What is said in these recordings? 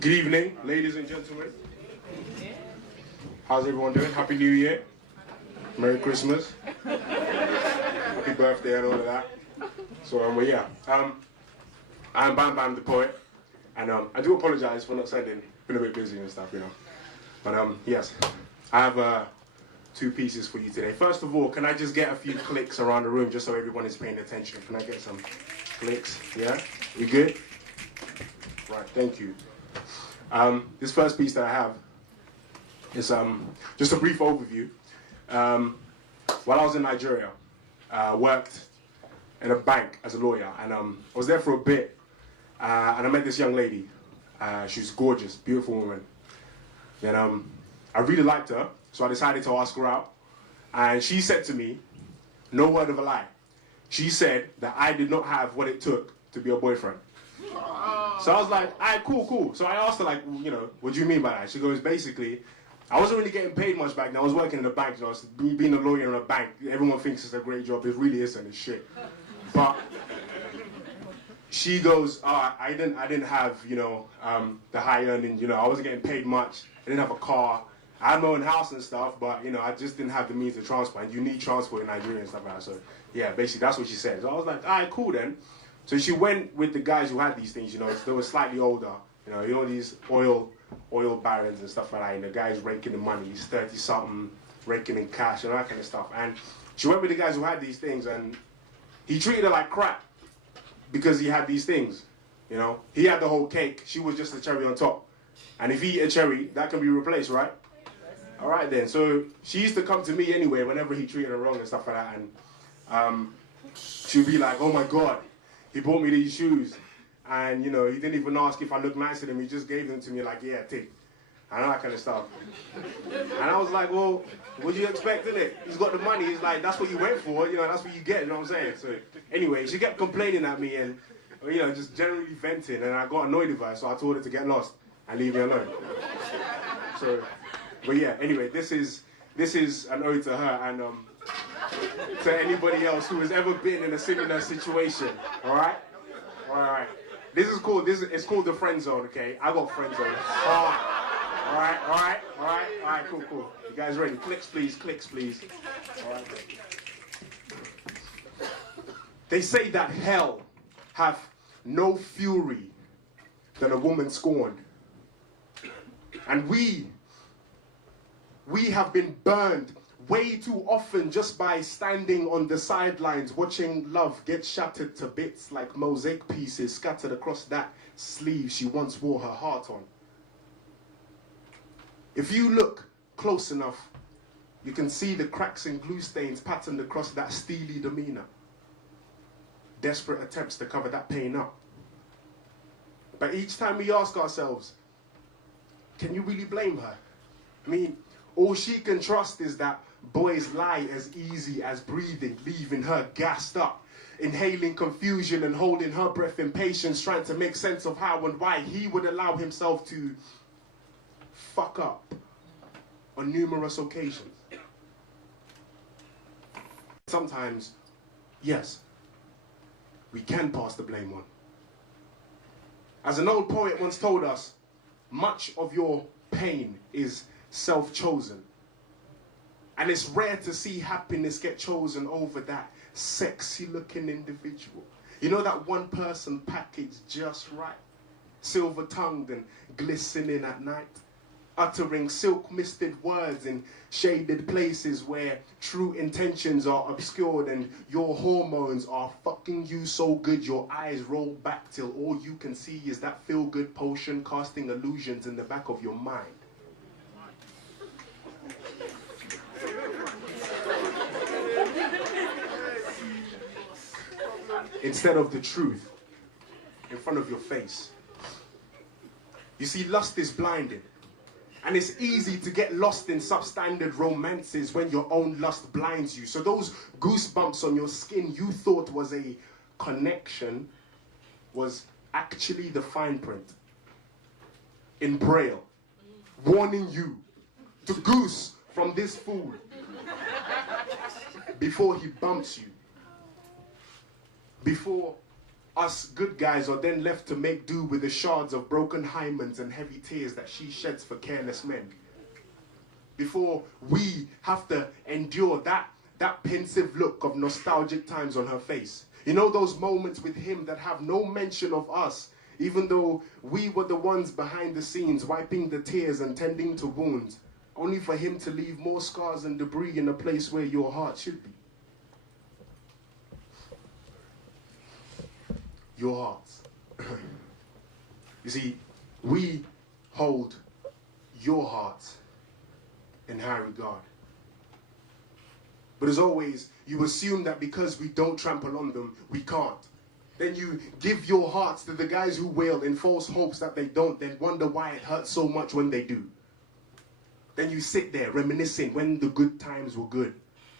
Good evening, ladies and gentlemen. How's everyone doing? Happy New Year. Merry Christmas. Happy birthday and all of that. So, I'm Bam Bam the poet. And I do apologize for not sending. Been a bit busy and stuff, you know. But yes, I have two pieces for you today. First of all, can I just get a few clicks around the room just so everyone is paying attention? Can I get some clicks? Yeah? We good? Right, thank you. This first piece that I have is just a brief overview. While I was in Nigeria, I worked in a bank as a lawyer, and I was there for a bit, and I met this young lady. She's gorgeous, beautiful woman. Then I really liked her, so I decided to ask her out, and she said to me, no word of a lie, she said that I did not have what it took to be a boyfriend. So I was like, all right, cool. So I asked her, like, you know, what do you mean by that? She goes, basically, I wasn't really getting paid much back then. I was working in a bank, you know, being a lawyer in a bank. Everyone thinks it's a great job. It really isn't. It's shit. But she goes, I didn't have, you know, the high earning, you know, I wasn't getting paid much. I didn't have a car. I had my own house and stuff, but, you know, I just didn't have the means of transport. And you need transport in Nigeria and stuff like that. So, yeah, basically, that's what she said. So I was like, all right, cool then. So she went with the guys who had these things, you know, they were slightly older, you know these oil barons and stuff like that, and the guys raking the money, he's 30-something, raking in cash and all that kind of stuff. And she went with the guys who had these things, and he treated her like crap because he had these things, you know. He had the whole cake, she was just the cherry on top. And if he eat a cherry, that can be replaced, right? All right then, so she used to come to me anyway whenever he treated her wrong and stuff like that, and she'd be like, oh my God, he bought me these shoes, and you know, he didn't even ask if I looked nice to them. He just gave them to me like, yeah, take, and all that kind of stuff. And I was like, well, what do you expect, innit? He's got the money. He's like, that's what you went for, you know, that's what you get, you know what I'm saying? So anyway, she kept complaining at me and, you know, just generally venting, and I got annoyed with her, so I told her to get lost and leave me alone. So, but yeah, anyway, this is an ode to her and to anybody else who has ever been in a similar situation. All right. It's called the friend zone. Okay, I got friend zone. All right. Cool. You guys ready? Clicks, please. All right. They say that hell hath no fury than a woman scorned, and we have been burned way too often just by standing on the sidelines watching love get shattered to bits like mosaic pieces scattered across that sleeve she once wore her heart on. If you look close enough, you can see the cracks and glue stains patterned across that steely demeanor. Desperate attempts to cover that pain up. But each time we ask ourselves, can you really blame her? I mean, all she can trust is that boys lie as easy as breathing, leaving her gassed up, inhaling confusion and holding her breath in patience, trying to make sense of how and why he would allow himself to fuck up on numerous occasions. Sometimes, yes, we can pass the blame on. As an old poet once told us, much of your pain is self-chosen. And it's rare to see happiness get chosen over that sexy-looking individual. You know, that one person packaged just right, silver-tongued and glistening at night, uttering silk-misted words in shaded places where true intentions are obscured and your hormones are fucking you so good your eyes roll back till all you can see is that feel-good potion casting illusions in the back of your mind. Instead of the truth in front of your face. You see, lust is blinded. And it's easy to get lost in substandard romances when your own lust blinds you. So those goosebumps on your skin you thought was a connection was actually the fine print in Braille, warning you to goose from this fool before he bumps you. Before us good guys are then left to make do with the shards of broken hymens and heavy tears that she sheds for careless men. Before we have to endure that pensive look of nostalgic times on her face. You know, those moments with him that have no mention of us, even though we were the ones behind the scenes, wiping the tears and tending to wounds, only for him to leave more scars and debris in a place where your heart should be. Your hearts. You see, we hold your heart in high regard. But as always, you assume that because we don't trample on them, we can't. Then you give your hearts to the guys who wail in false hopes that they don't, then wonder why it hurts so much when they do. Then you sit there reminiscing when the good times were good,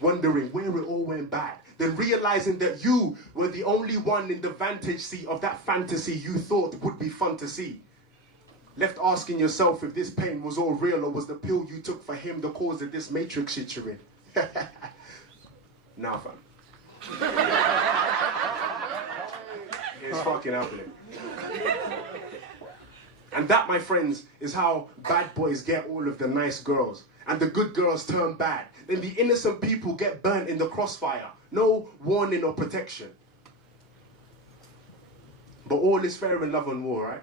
wondering where it all went bad, then realizing that you were the only one in the vantage seat of that fantasy you thought would be fun to see. Left asking yourself if this pain was all real or was the pill you took for him the cause of this matrix shit you're in. Nah, fam. It's fucking happening. And that, my friends, is how bad boys get all of the nice girls. And the good girls turn bad. Then the innocent people get burnt in the crossfire. No warning or protection. But all is fair in love and war, right?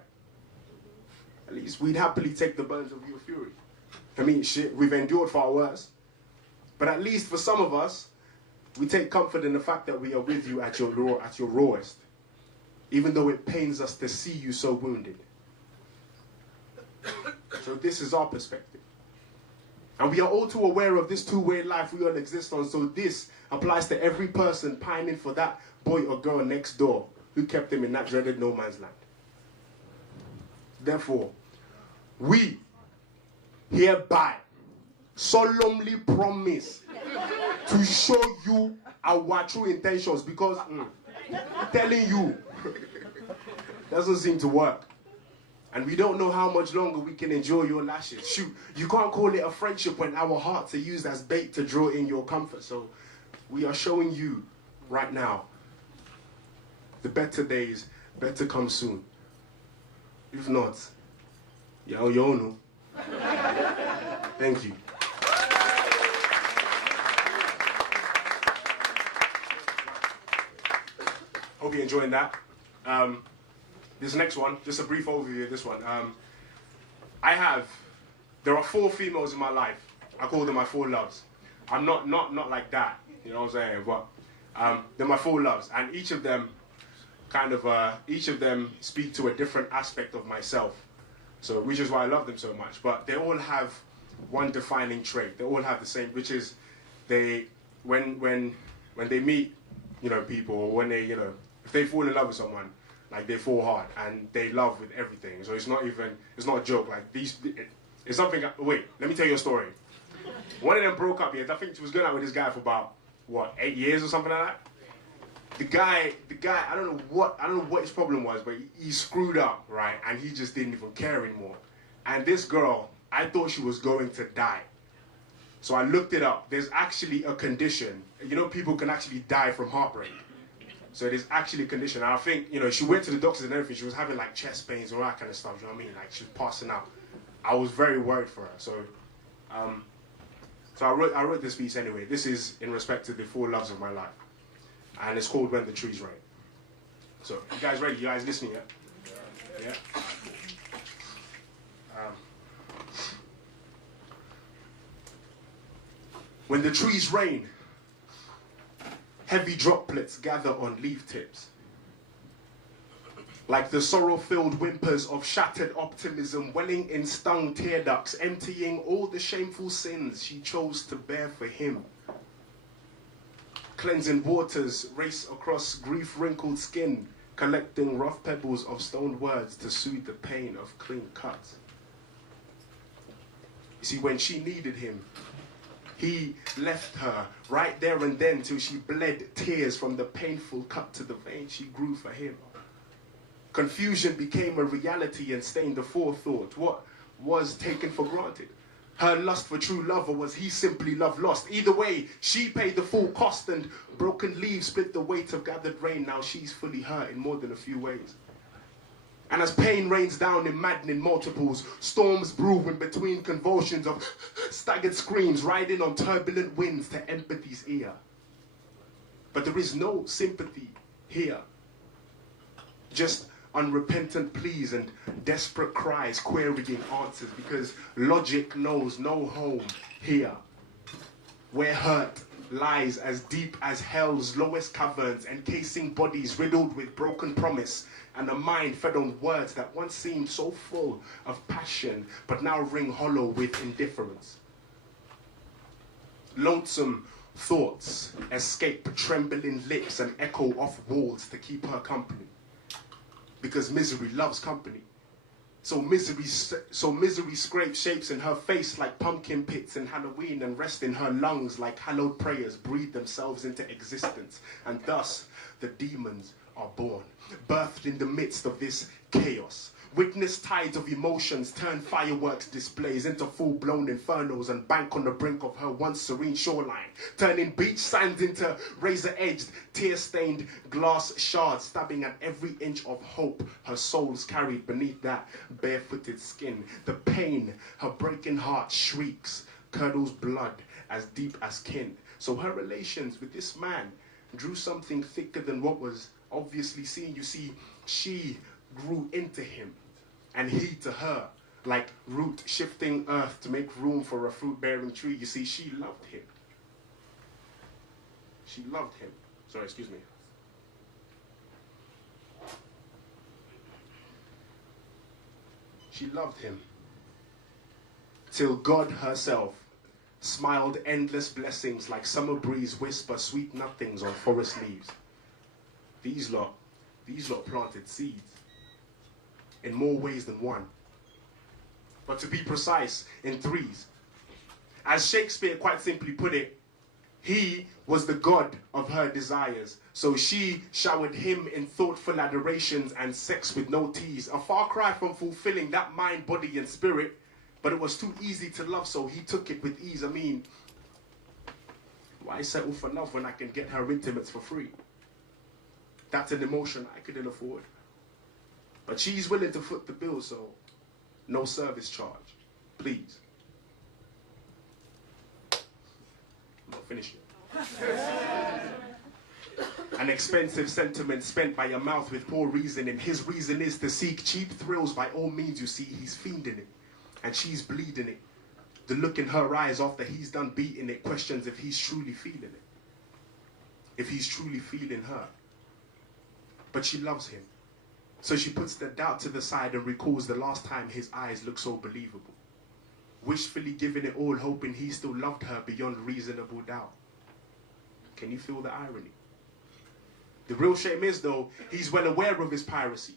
At least we'd happily take the burns of your fury. I mean, shit, we've endured far worse. But at least for some of us, we take comfort in the fact that we are with you at your rawest. Even though it pains us to see you so wounded. So this is our perspective. And we are all too aware of this two-way life we all exist on. So this applies to every person pining for that boy or girl next door who kept them in that dreaded no man's land. Therefore, we hereby solemnly promise to show you our true intentions, because telling you doesn't seem to work. And we don't know how much longer we can endure your lashes. Shoot, you can't call it a friendship when our hearts are used as bait to draw in your comfort. So we are showing you right now the better days better come soon. If not, yo no. Thank you. Hope you're enjoying that. This next one, just a brief overview of this one. There are 4 females in my life. I call them my 4 loves. I'm not like that, you know what I'm saying? But they're my 4 loves, and each of them speak to a different aspect of myself. So, which is why I love them so much. But they all have one defining trait. They all have the same, which is when they meet, people, or when they, if they fall in love with someone, like they fall hard and they love with everything. So it's not a joke. Like it's something. Wait, let me tell you a story. One of them broke up. I think she was going out with this guy for about 8 years or something like that. The guy, I don't know what his problem was, but he screwed up, right? And he just didn't even care anymore. And this girl, I thought she was going to die. So I looked it up. There's actually a condition. People can actually die from heartbreak. So there's actually a condition. And I think, she went to the doctors and everything. She was having like chest pains and all that kind of stuff. You know what I mean? Like she was passing out. I was very worried for her. So, I wrote this piece anyway. This is in respect to the 4 loves of my life. And it's called When the Trees Rain. So, you guys ready? You guys listening yet? Yeah? When the trees rain, heavy droplets gather on leaf tips. Like the sorrow-filled whimpers of shattered optimism, welling in stung tear ducts, emptying all the shameful sins she chose to bear for him. Cleansing waters race across grief-wrinkled skin, collecting rough pebbles of stoned words to soothe the pain of clean cuts. You see, when she needed him, he left her right there and then till she bled tears from the painful cut to the vein she grew for him. Confusion became a reality and stained the forethought. What was taken for granted? her lust for true love, or was he simply love lost? Either way, she paid the full cost, and broken leaves split the weight of gathered rain. Now she's fully hurt in more than a few ways. And as pain rains down in maddening multiples, storms brew in between convulsions of staggered screams, riding on turbulent winds to empathy's ear. But there is no sympathy here. Just unrepentant pleas and desperate cries querying answers, because logic knows no home here, where hurt lies as deep as hell's lowest caverns, encasing bodies riddled with broken promise, and a mind fed on words that once seemed so full of passion but now ring hollow with indifference. Lonesome thoughts escape trembling lips and echo off walls to keep her company, because misery loves company. So misery scrapes shapes in her face like pumpkin pits in Halloween, and rest in her lungs like hallowed prayers breathe themselves into existence. And thus the demons are born, birthed in the midst of this chaos. Witness tides of emotions turn fireworks displays into full-blown infernos and bank on the brink of her once serene shoreline, turning beach sands into razor-edged, tear-stained glass shards, stabbing at every inch of hope her soul's carried beneath that barefooted skin. The pain her breaking heart shrieks curdles blood as deep as kin. So her relations with this man drew something thicker than what was obviously seen. You see, she grew into him, and he to her, like root shifting earth to make room for a fruit-bearing tree. You see, she loved him. She loved him. Sorry, excuse me. She loved him. Till God herself smiled endless blessings like summer breeze whisper sweet nothings on forest leaves. These lot planted seeds in more ways than one, but to be precise, in threes. As Shakespeare quite simply put it, he was the god of her desires, so she showered him in thoughtful adorations and sex with no tease. A far cry from fulfilling that mind, body, and spirit, but it was too easy to love, so he took it with ease. I mean, why settle for love when I can get her intimates for free? That's an emotion I couldn't afford. But she's willing to foot the bill, so no service charge, please. I'm not finished yet. An expensive sentiment spent by a mouth with poor reasoning. His reason is to seek cheap thrills by all means. You see, he's fiending it, and she's bleeding it. The look in her eyes after he's done beating it questions if he's truly feeling it, if he's truly feeling her. But she loves him. So she puts the doubt to the side and recalls the last time his eyes looked so believable. Wishfully giving it all, hoping he still loved her beyond reasonable doubt. Can you feel the irony? The real shame is, though, he's well aware of his piracy.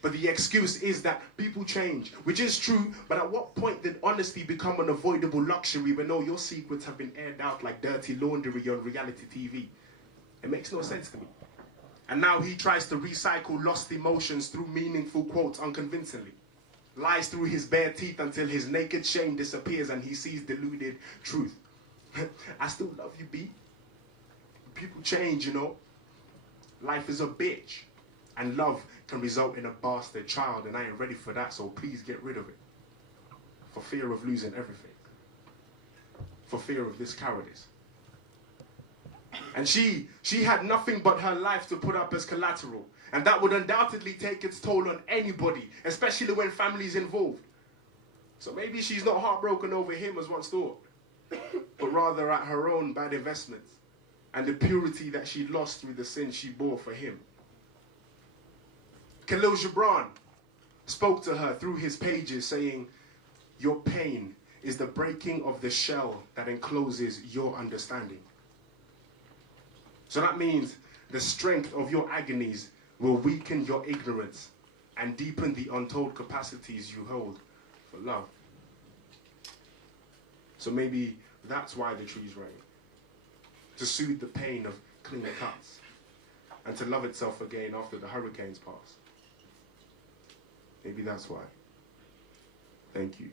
But the excuse is that people change, which is true, but at what point did honesty become an avoidable luxury when all your secrets have been aired out like dirty laundry on reality TV? It makes no sense to me. And now he tries to recycle lost emotions through meaningful quotes unconvincingly. Lies through his bare teeth until his naked shame disappears and he sees deluded truth. I still love you, B. People change, you know. Life is a bitch. And love can result in a bastard child, and I ain't ready for that, so please get rid of it. For fear of losing everything. For fear of this cowardice. And she had nothing but her life to put up as collateral. And that would undoubtedly take its toll on anybody, especially when family's involved. So maybe she's not heartbroken over him as once thought, but rather at her own bad investments and the purity that she lost through the sin she bore for him. Khalil Gibran spoke to her through his pages saying, "Your pain is the breaking of the shell that encloses your understanding." So that means the strength of your agonies will weaken your ignorance and deepen the untold capacities you hold for love. So maybe that's why the trees rain. To soothe the pain of cleaner cuts and to love itself again after the hurricanes pass. Maybe that's why. Thank you.